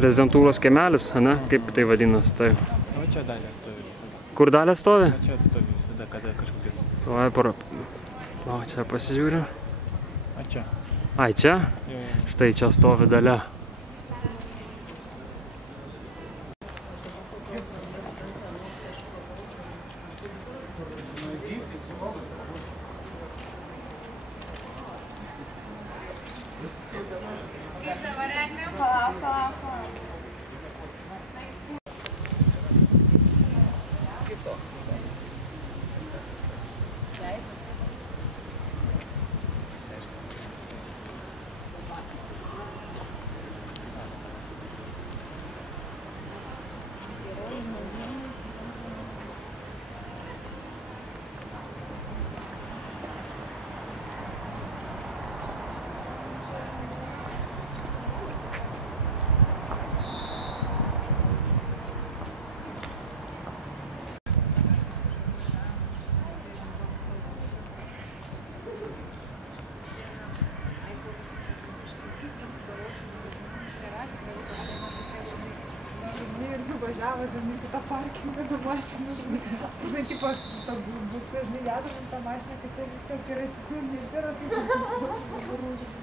Prezidentūros kiemelis, ane? Kaip tai vadinas? Tai. O čia dalė stovi visada. Kur dalė stovi? O čia stovi visada, kada kažkokias... O, čia pasižiūriu. A čia. Ai, čia? Štai čia stovi dalė. Važiavo, žinai, kitą parkingą do mašiną, žinai, tipo, bus, žinai, jadom tą mašiną, kad čia viskas gerai, atsisnūr, neišdėra, tai